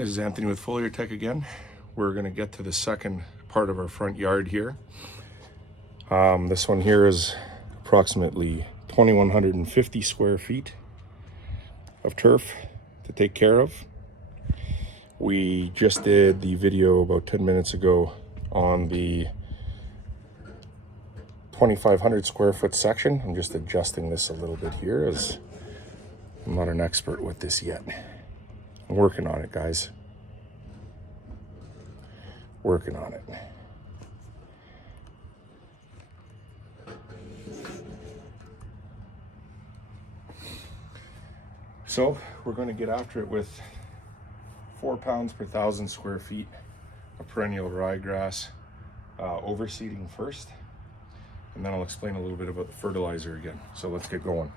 This is Anthony with Foliar Tech again. We're going to get to the second part of our front yard here. This one here is approximately 2,150 square feet of turf to take care of. We just did the video about 10 minutes ago on the 2,500 square foot section. I'm just adjusting this a little bit here as I'm not an expert with this yet. I'm working on it, guys. Working on it. So we're going to get after it with 4 pounds per 1,000 square feet of perennial ryegrass overseeding first, and then I'll explain a little bit about the fertilizer again. So let's get going.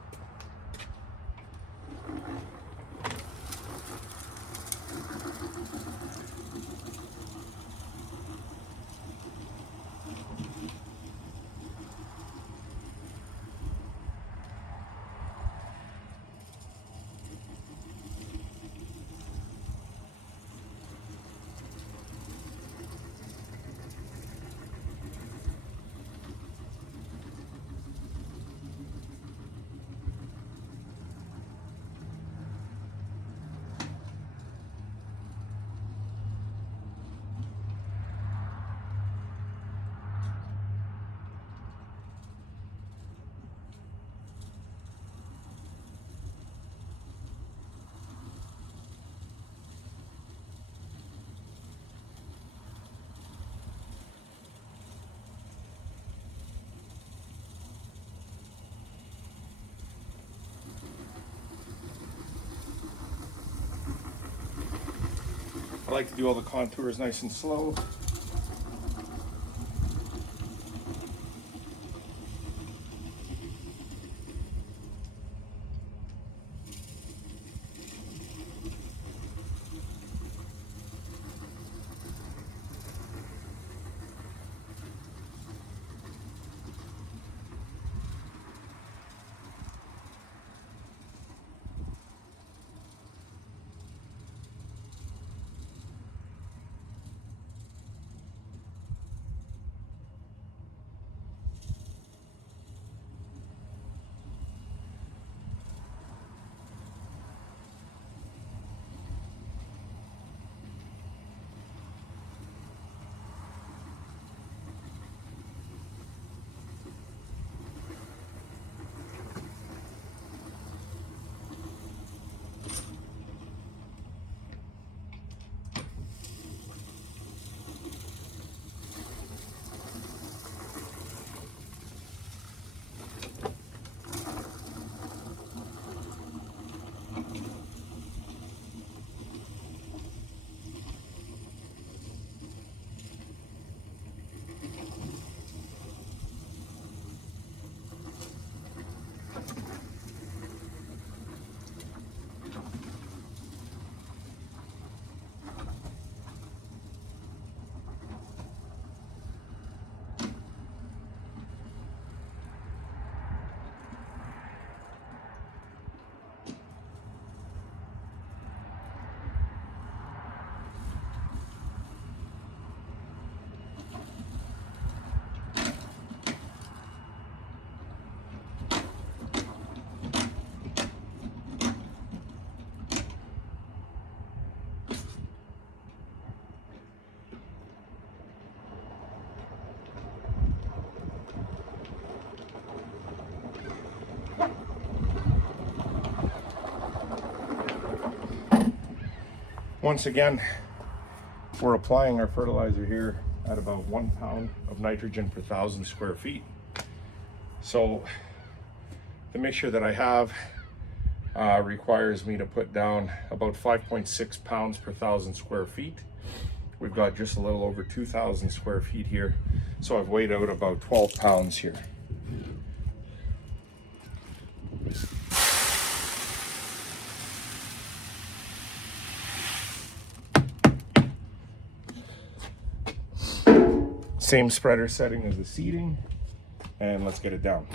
I like to do all the contours nice and slow. Once again, we're applying our fertilizer here at about 1 pound of nitrogen per 1,000 square feet. So the mixture that I have requires me to put down about 5.6 pounds per 1,000 square feet. We've got just a little over 2,000 square feet here, so I've weighed out about 12 pounds here. Same spreader setting as the seeding, and let's get it down.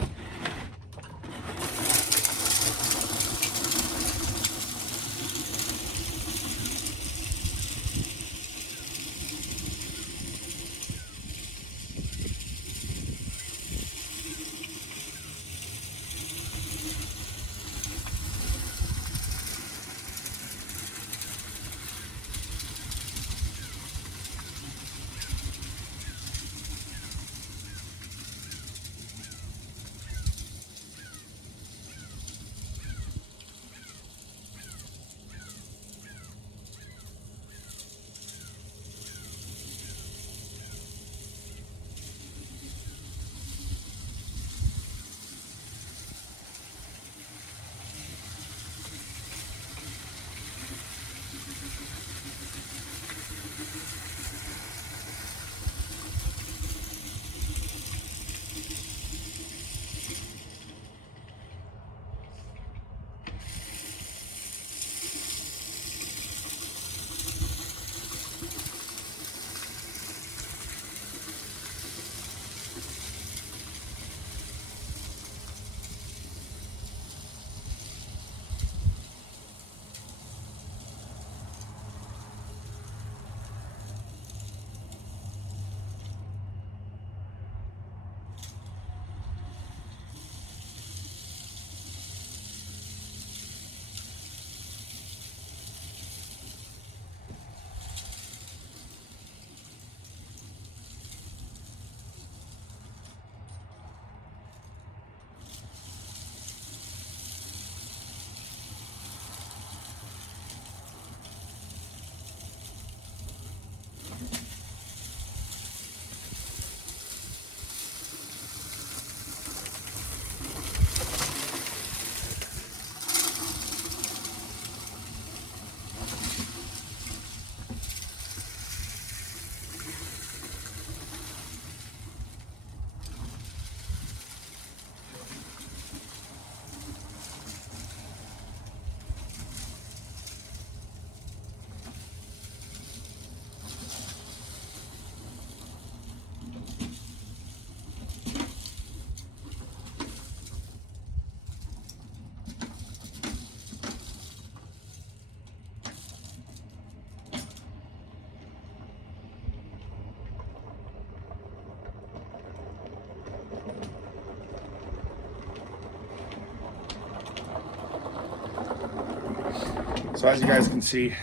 So as you guys can see,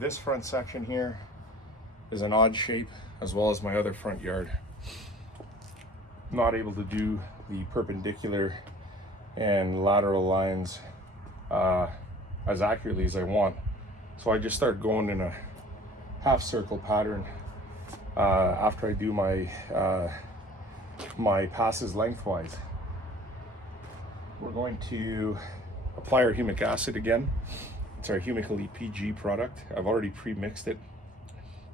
this front section here is an odd shape, as well as my other front yard. Not able to do the perpendicular and lateral lines as accurately as I want. So I just start going in a half circle pattern after I do my passes lengthwise. We're going to apply our humic acid again. It's our Humic Elite PG product. I've already pre-mixed it,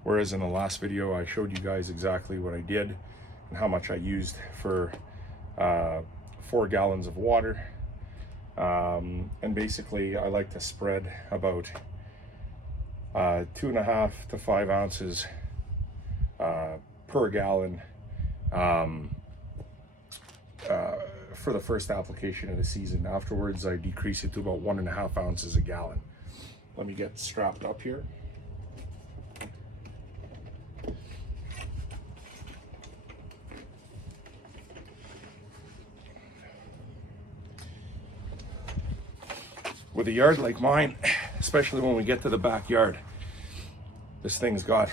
whereas in the last video I showed you guys exactly what I did and how much I used for 4 gallons of water. And basically I like to spread about 2.5 to 5 ounces per gallon for the first application of the season. Afterwards I decrease it to about 1.5 ounces a gallon. Let me get strapped up here. With a yard like mine, especially when we get to the backyard, this thing's got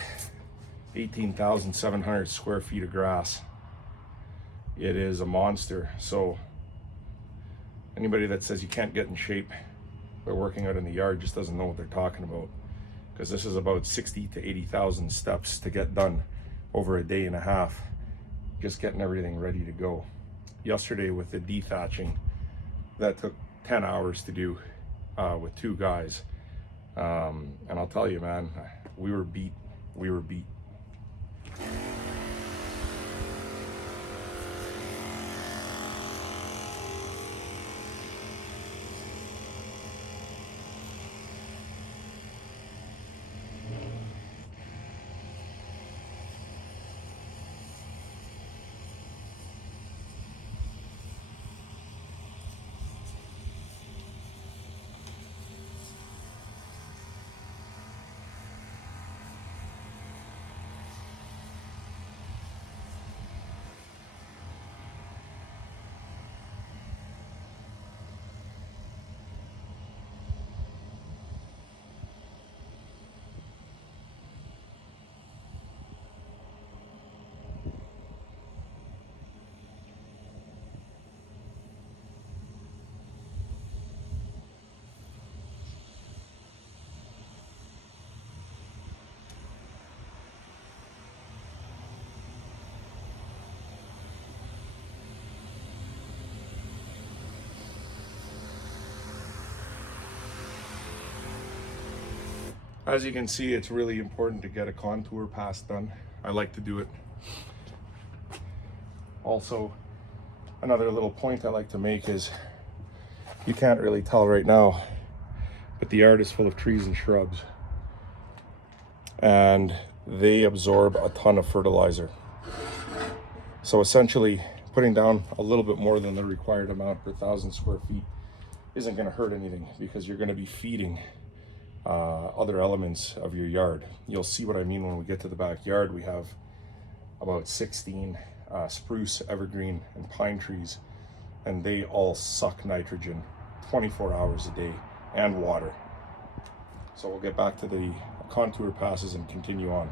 18,700 square feet of grass. It is a monster. So anybody that says you can't get in shape by working out in the yard just doesn't know what they're talking about, because this is about 60 to 80,000 steps to get done over a day and a half, just getting everything ready to go. Yesterday with the dethatching, that took 10 hours to do with 2 guys, and I'll tell you, man, we were beat. As you can see, it's really important to get a contour pass done. I like to do it. Also, another little point I like to make is, you can't really tell right now, but the yard is full of trees and shrubs, and they absorb a ton of fertilizer. So essentially, putting down a little bit more than the required amount per 1,000 square feet isn't going to hurt anything, because you're going to be feeding other elements of your yard. You'll see what I mean when we get to the backyard. We have about 16 spruce, evergreen, and pine trees, and they all suck nitrogen 24 hours a day, and water. So we'll get back to the contour passes and continue on.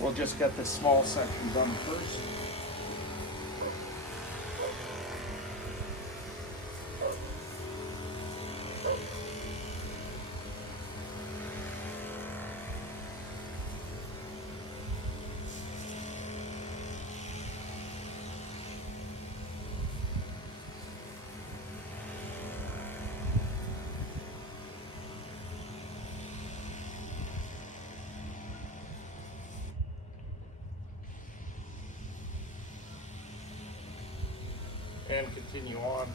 We'll just get this small section done first. and continue on.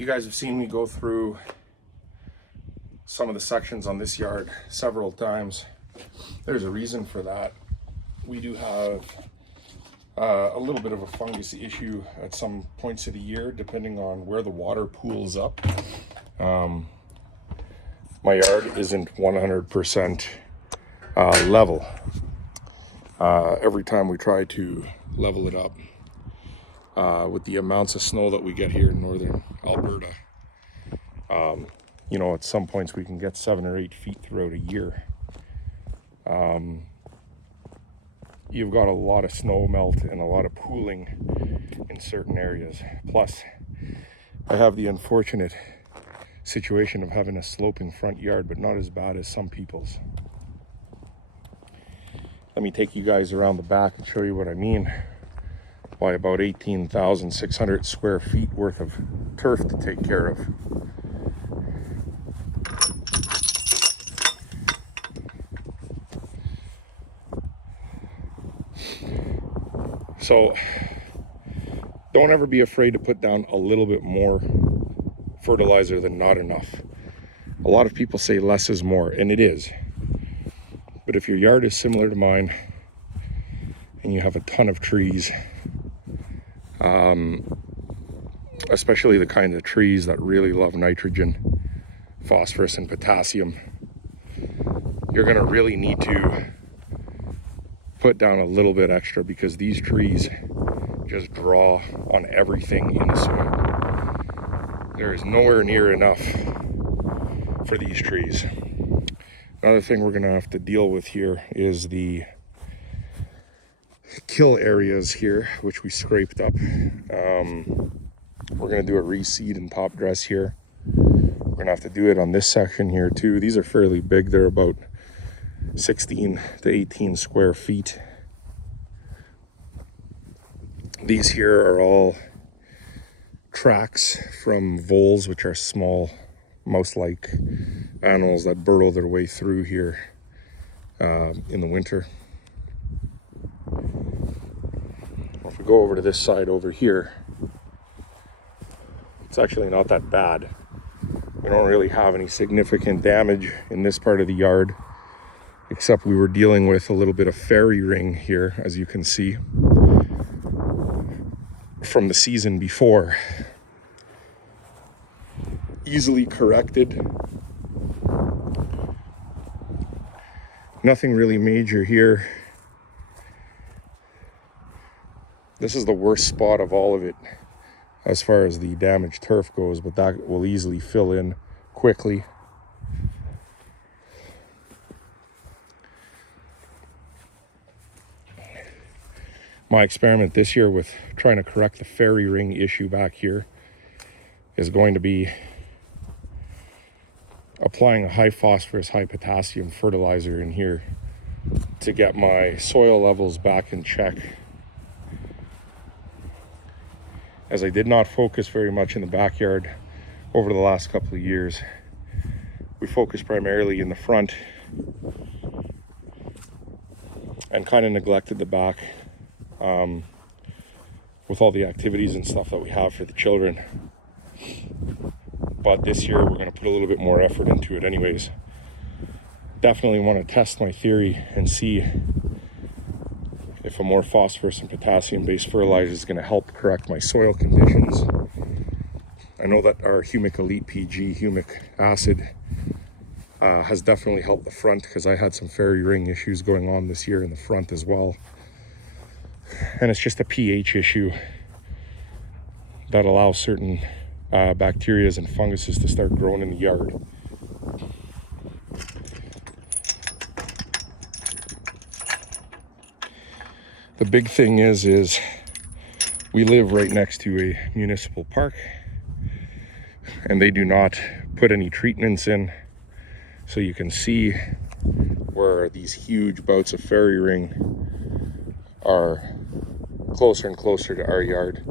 You guys have seen me go through some of the sections on this yard several times. There's a reason for that. We do have a little bit of a fungus issue at some points of the year, depending on where the water pools up. My yard isn't 100% level. Every time we try to level it up, with the amounts of snow that we get here in northern Alberta, you know, at some points we can get 7 or 8 feet throughout a year. You've got a lot of snow melt and a lot of pooling in certain areas. Plus, I have the unfortunate situation of having a sloping front yard, but not as bad as some people's. Let me take you guys around the back and show you what I mean by about 18,600 square feet worth of turf to take care of. So don't ever be afraid to put down a little bit more fertilizer than not enough. A lot of people say less is more, and it is. But if your yard is similar to mine and you have a ton of trees, especially the kind of trees that really love nitrogen, phosphorus, and potassium, you're going to really need to put down a little bit extra, because these trees just draw on everything in the soil. There is nowhere near enough for these trees. Another thing we're going to have to deal with here is the kill areas here, which we scraped up. We're going to do a reseed and top dress here. We're going to have to do it on this section here too. These are fairly big. They're about 16 to 18 square feet. These here are all tracks from voles, which are small mouse-like animals that burrow their way through here in the winter. If we go over to this side over here, it's actually not that bad. We don't really have any significant damage in this part of the yard, except we were dealing with a little bit of fairy ring here, as you can see, from the season before. Easily corrected. Nothing really major here. This is the worst spot of all of it as far as the damaged turf goes, but that will easily fill in quickly. My experiment this year with trying to correct the fairy ring issue back here is going to be applying a high phosphorus, high potassium fertilizer in here to get my soil levels back in check. As I did not focus very much in the backyard over the last couple of years, we focused primarily in the front and kind of neglected the back with all the activities and stuff that we have for the children. But this year we're going to put a little bit more effort into it anyways. Definitely want to test my theory and see if a more phosphorus and potassium based fertilizer is going to help correct my soil conditions. I know that our Humic Elite PG humic acid has definitely helped the front, because I had some fairy ring issues going on this year in the front as well. And it's just a pH issue that allows certain bacteria and funguses to start growing in the yard. The big thing is we live right next to a municipal park, and they do not put any treatments in. So you can see where these huge bouts of fairy ring are closer and closer to our yard.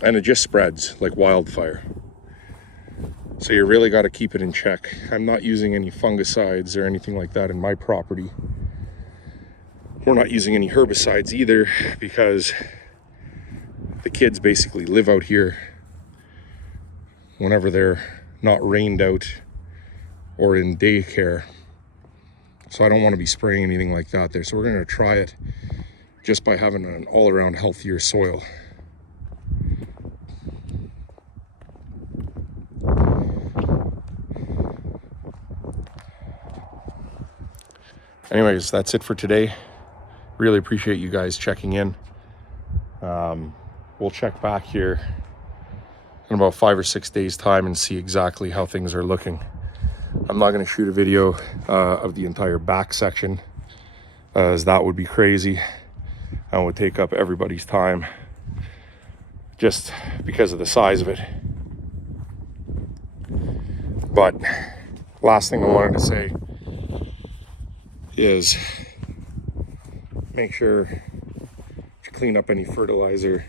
And it just spreads like wildfire. So you really got to keep it in check. I'm not using any fungicides or anything like that in my property. We're not using any herbicides either, because the kids basically live out here whenever they're not rained out or in daycare. So I don't want to be spraying anything like that there. So we're going to try it just by having an all-around healthier soil. Anyways, that's it for today. Really appreciate you guys checking in. We'll check back here in about 5 or 6 days time and see exactly how things are looking. I'm not going to shoot a video of the entire back section, as that would be crazy and would take up everybody's time just because of the size of it. But last thing I wanted to say is make sure to clean up any fertilizer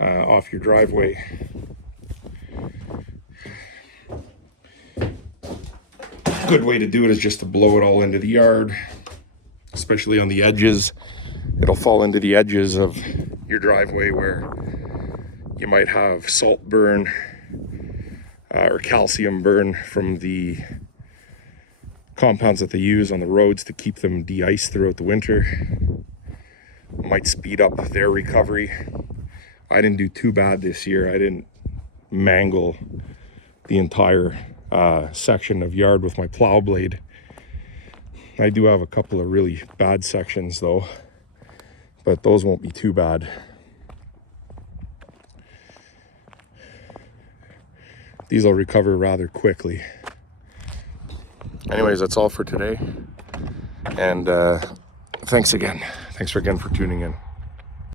off your driveway. Good way to do it is just to blow it all into the yard, especially on the edges. It'll fall into the edges of your driveway where you might have salt burn or calcium burn from the compounds that they use on the roads to keep them de-iced throughout the winter. Might speed up their recovery. I didn't do too bad this year. I didn't mangle the entire section of yard with my plow blade. I do have a couple of really bad sections though, but those won't be too bad. These will recover rather quickly. Anyways, that's all for today. And thanks again for tuning in.